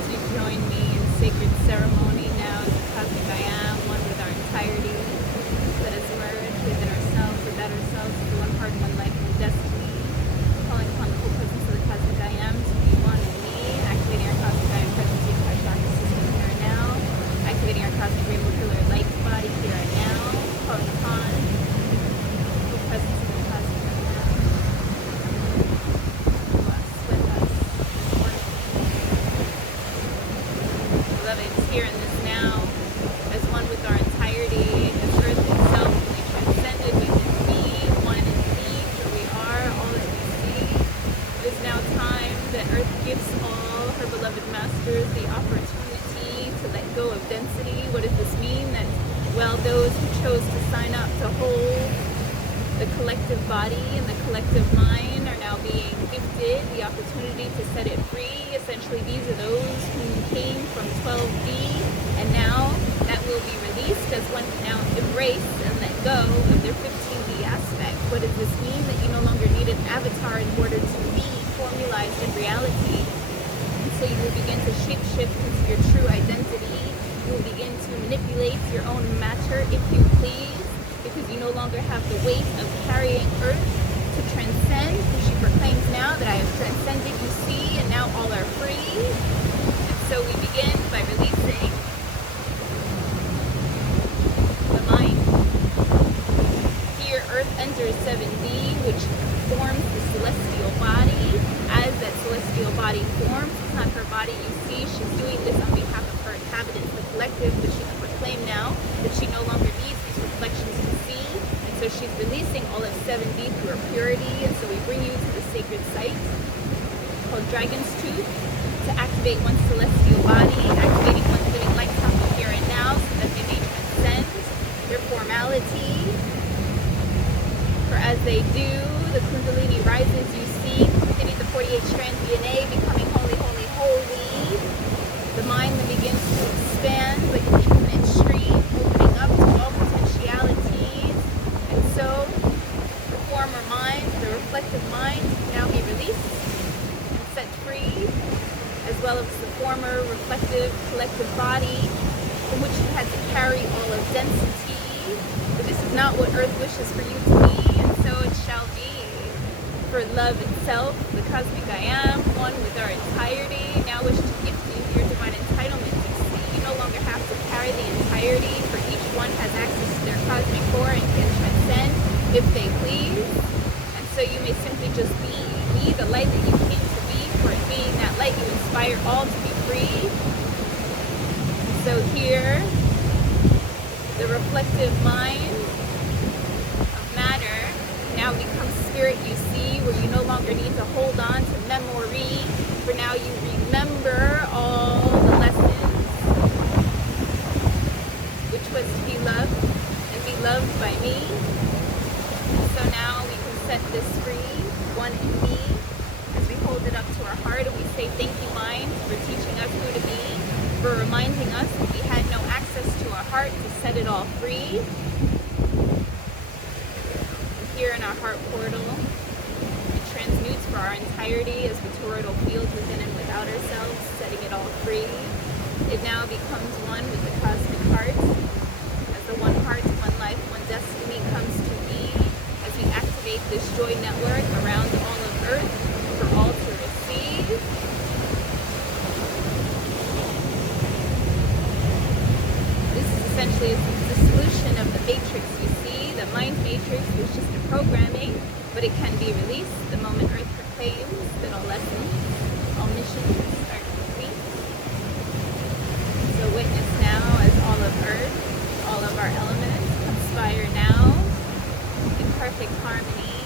as you join me in sacred ceremony now as a cosmic I am, one with our entirety. Let us merge within ourselves, without ourselves, to one heart, one life, one destiny. Calling upon the whole presence of the cosmic I am to be one in me, activating our cosmic I am presence in our chakra system here and now, activating our cosmic rainbow pillar light body here and now, calling upon the whole presence of the cosmic I am to us, with us, one. Beloved, here in this now, as one with our entirety, as earth itself, fully transcended within me, one in each, where we are, all that we see. It is now time that earth gives all her beloved masters the opportunity to let go of density. What does this mean? That, well, those who chose to sign up to hold the collective body and the collective mind are now being gifted the opportunity to set it free. Essentially, these are those who came from 12B, and now that will be released as one can now embrace and let go of their 15B aspect. What does this mean? That you no longer need an avatar in order to be formalized in reality. And so you will begin to shape-shift into your true identity. You will begin to manipulate your own matter, if you please, because you no longer have the weight of carrying earth to transcend. And she proclaims now that I have transcended, you see, and now all are free. And so we begin by releasing the mind. Here earth enters 7D, which forms the celestial body. As that celestial body forms, it's not her body, you see, she's doing this on behalf of her inhabitants, the collective, but she can proclaim now that she no longer needs these reflections to see. And so she's releasing all of 7D through her purity. And so we bring you to the sacred site called Dragon's Tooth to activate one's celestial body, activating one's living light temple here and now so that they may transcend their formality. For as they do, the Kundalini rises, you see, getting the 48-strand DNA, becoming holy, holy, holy. The mind then begins to expand like an infinite stream, opening up to all potentialities. And so, the former mind, the reflective mind, can now be released and set free, as well as the former reflective collective body from which you had to carry all of density. But this is not what Earth wishes for you to be, and so it shall be. For love itself, the cosmic I am, one with our entirety, now wish to gift you your divine entitlement. You no longer have to carry the entirety, for each one has access to their cosmic core and can transcend if they please. And so you may simply just be the light that you came to be, for it being that light you inspire all to be free. And so here, the reflective mind of matter now becomes spirit, you see, where you no longer need to hold on to memory, for now you remember all the lessons, which was to be loved and be loved by me. So now we can set this free, one in me, as we hold it up to our heart and we say, thank you, mind, for teaching us who to be, for reminding us that we had no access to our heart to set it all free. Here in our heart portal, it transmutes for our entirety as the toroidal field within and without ourselves, setting it all free. It now becomes one with the cosmic heart, as the one heart, one life, one destiny comes to be, as we activate this joy network around all of Earth for all to receive. This is essentially the solution of the matrix, you see. The mind matrix was just a programming, but it can be released the moment Earth proclaims that all lessons, all missions are complete. So witness now as all of Earth, all of our elements conspire now in perfect harmony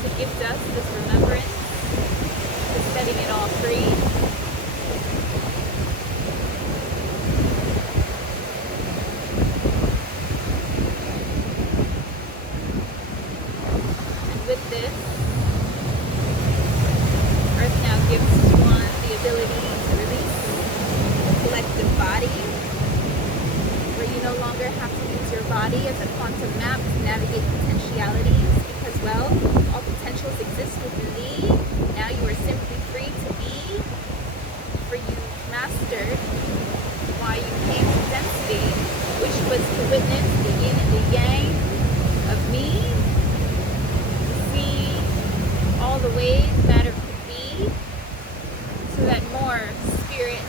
to gift us this remembrance, to setting it all free. With this, Earth now gives one the ability to release the collective body, where you no longer have to use your body as a quantum map to navigate potentialities, because, well, all potentials exist within thee. Now you are simply free to be, for you us to witness the yin and the yang of me, to see all the ways matter could be, so that more spirit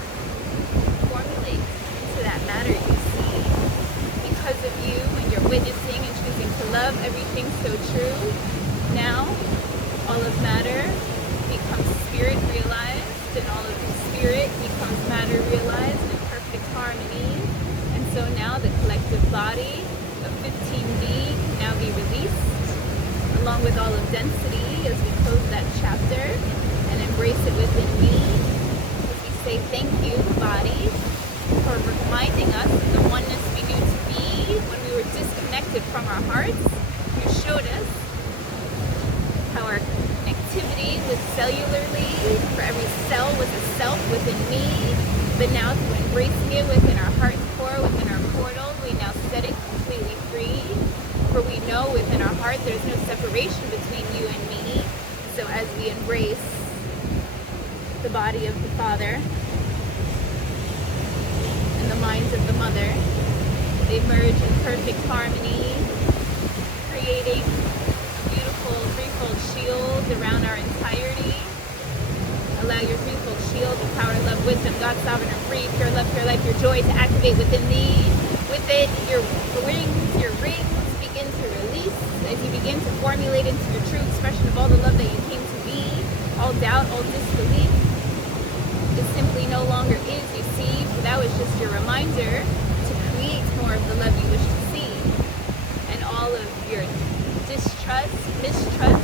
formulates into that matter you see. Because of you and your witnessing and choosing to love everything so true, now all of matter becomes spirit realized, and all of spirit becomes matter realized in perfect harmony. And so now the collective body of 15D can now be released, along with all of density, as we close that chapter and embrace it within me. As we say thank you, body, for reminding us of the oneness we knew to be when we were disconnected from our hearts. You showed us how our connectivity was cellularly, for every cell was a self within me, but now through embracing it within our heart core, within our portal, we now set it completely free. For we know within our heart there's no separation between you and me. So as we embrace the body of the Father and the minds of the Mother, they merge in perfect harmony, creating a beautiful threefold shield around our entirety. Allow your threefold shield of power, love, wisdom, God, sovereign, and free, pure love, pure life, your joy to activate within thee. With it, your rings begin to release as you begin to formulate into your true expression of all the love that you came to be. All doubt, all disbelief, it simply no longer is, you see, for that was just your reminder to create more of the love you wish to see. And all of your distrust, mistrust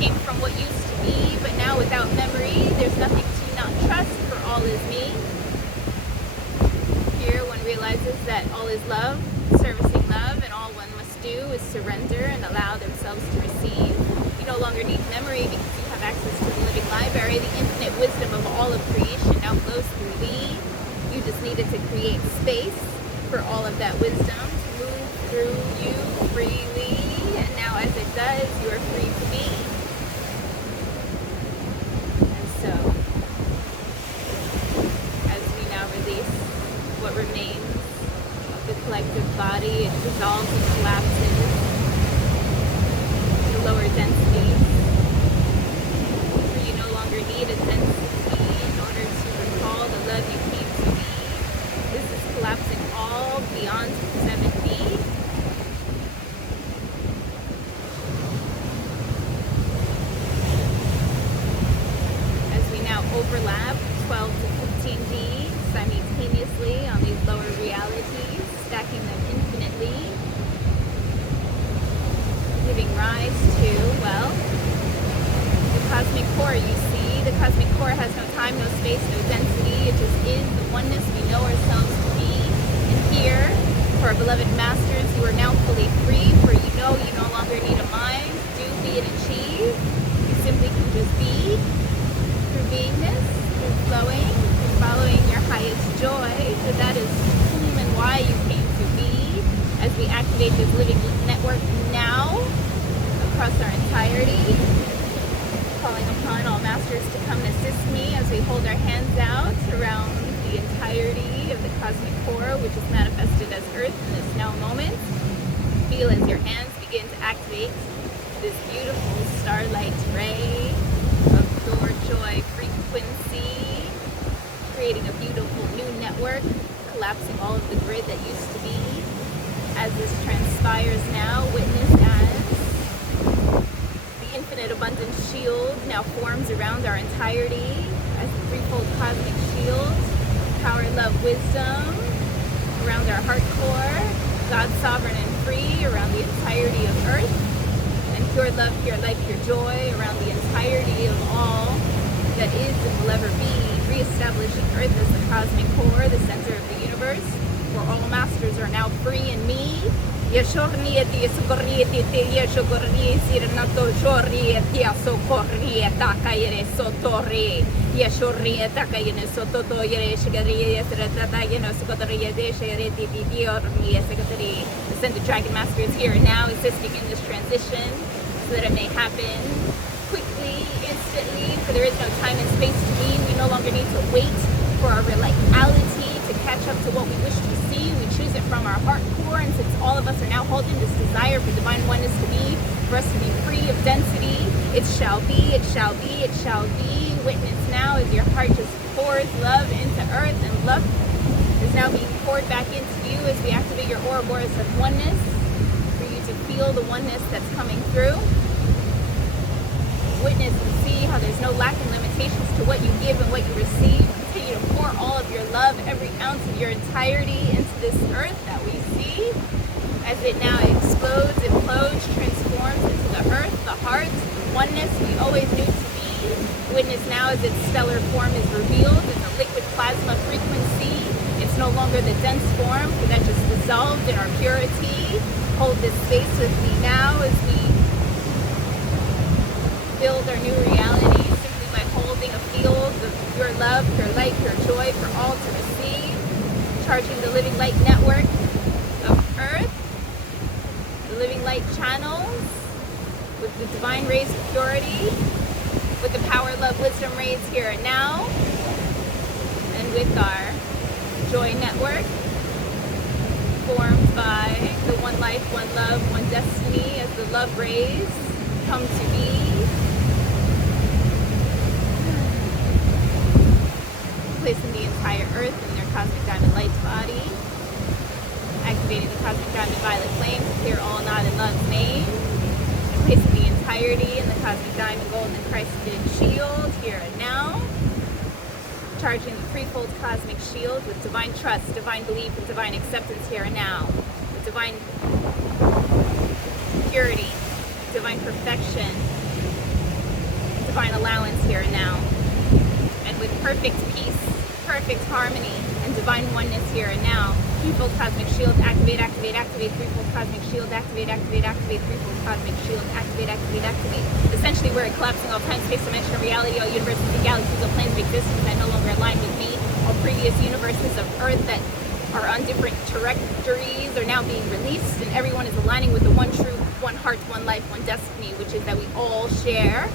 came from what used to be, but now without memory, there's nothing to not trust, for all is me. Here one realizes that all is love, servicing love, and all one must do is surrender and allow themselves to receive. You no longer need memory because you have access to the living library. The infinite wisdom of all of creation now flows through thee. You just needed to create space for all of that wisdom to move through you freely, and now as it does, you are free to be. And so, as we now release what remains of the collective body, it dissolves and collapses the lower densities, for you no longer need a density in order to recall the love you came to be. This is collapsing all beyond 7D. As we now overlap 12 to 15D simultaneously on these lower realities, stacking them infinitely, giving rise to, well, the cosmic core. You see, the cosmic core has no time, no space, no density. It just is the oneness we know ourselves to be. And here, for our beloved masters, you are now fully free, for you know you no longer need a mind, do, be, and achieve. You simply can just be, through beingness, through flowing, through following your highest joy. So that is whom and why you came to be, as we activate this living network now across our entirety, calling upon all masters to come and assist me as we hold our hands out around the entirety of the cosmic core, which is manifested as Earth in this now moment. Feel as your hands begin to activate this beautiful starlight ray of your joy frequency, creating a beautiful new network, collapsing all of the grid that used to be. As this transpires now, witness as the infinite abundant shield now forms around our entirety as a threefold cosmic shield, power, love, wisdom around our heart core, God, sovereign, and free around the entirety of Earth, and pure love, pure life, pure joy around the entirety of all that is and will ever be, reestablishing Earth as the cosmic core, the center of the universe, where all masters are now free in me. Yeshornieti socorrieti yeshogorni sirnato shorrieti socorrieta kayere sotori yeshorrieta kayene sototo yere shigari yesrata yeno socorri deshereti diorni secretary. The Ascended Dragon Master is here now, assisting in this transition so that it may happen quickly, instantly, for there is no time and space to be. We no longer need to wait for our reality to catch up to what we wish to see. We choose it from our heart core, and since all of us are now holding this desire for divine oneness to be, for us to be free of density, it shall be, it shall be, it shall be. Witness now as your heart just pours love into earth, and love is now being poured back into you as we activate your Ouroboros of oneness, for you to feel the oneness that's coming through. Witness and see how there's no lack and limitations to what you give and what you receive. Continue to pour all of your love, every ounce of your entirety into this earth that we see, as it now explodes, implodes, transforms into the earth, the heart, the oneness we always knew to be. Witness now as its stellar form is revealed in the liquid plasma frequency. It's no longer the dense form, for that just dissolved in our purity. Hold this space with me now as we build our new reality simply by holding a field of pure love, pure light, pure joy for all to receive. Charging the living light network of earth, the living light channels with the divine rays of purity, with the power, love, wisdom rays here and now, and with our joy network formed by the one life, one love, one destiny as the love rays come to be. Placing the entire earth in their cosmic diamond light body, activating the cosmic diamond violet flame to clear all not in love's name, and placing the entirety in the cosmic diamond golden Christed shield here and now, charging the threefold cosmic shield with divine trust, divine belief, and divine acceptance here and now, with divine purity, divine perfection, divine allowance here and now, and with perfect peace, perfect harmony, and divine oneness here and now. Threefold cosmic shield, activate, activate, activate. Threefold cosmic shield, activate, activate, activate. Threefold cosmic shield, activate, activate, activate. Essentially, we're collapsing all time, space, dimension, reality, all universes and galaxies, all planes of existence that no longer align with me. All previous universes of Earth that are on different trajectories are now being released, and everyone is aligning with the one truth, one heart, one life, one destiny, which is that we all share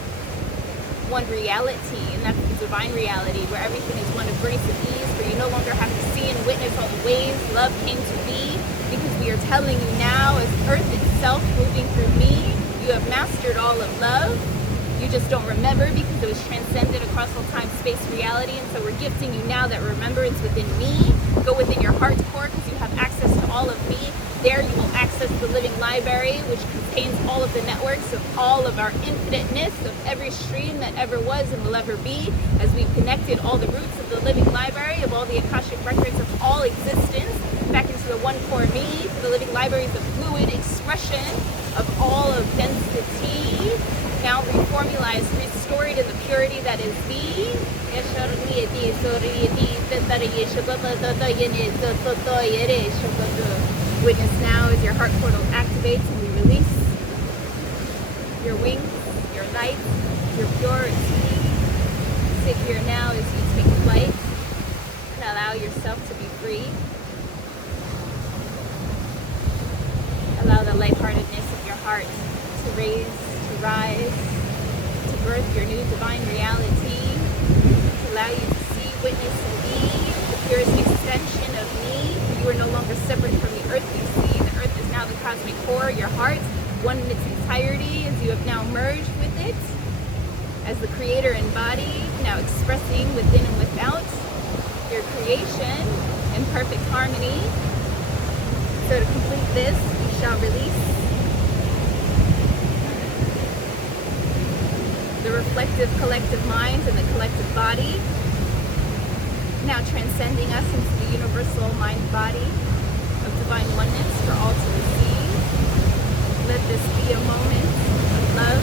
one reality, and that's the divine reality, where everything is one of grace and ease, where you no longer have to see and witness all the ways love came to be, because we are telling you now, as earth itself moving through me, you have mastered all of love. You just don't remember because it was transcended across all time, space, reality, and so we're gifting you now that remembrance within me. Go within your heart core because you have access to all of me. There you will access the living library, which contains all of the networks of all of our infiniteness, of every stream that ever was and will ever be, as we've connected all the roots of the living library, of all the Akashic records of all existence, back into the one core me, to the living libraries of fluid expression of all of density, now reformulized, restored in the purity that is thee. Witness now as your heart portal activates and we release your wings, your light, your purity. Sit here now as you take flight and allow yourself to be free. Allow the lightheartedness of your heart to raise, to rise, to birth your new divine reality, to allow you to see, witness, and be the purest extension of me. You are no longer separate from the earth you see. The earth is now the cosmic core, your heart, one in its entirety, as you have now merged with it, as the creator embodied, now expressing within and without your creation in perfect harmony. So to complete this, you shall release the reflective collective mind and the collective body, now transcending us into the universal mind-body of divine oneness for all to receive. Let this be a moment of love,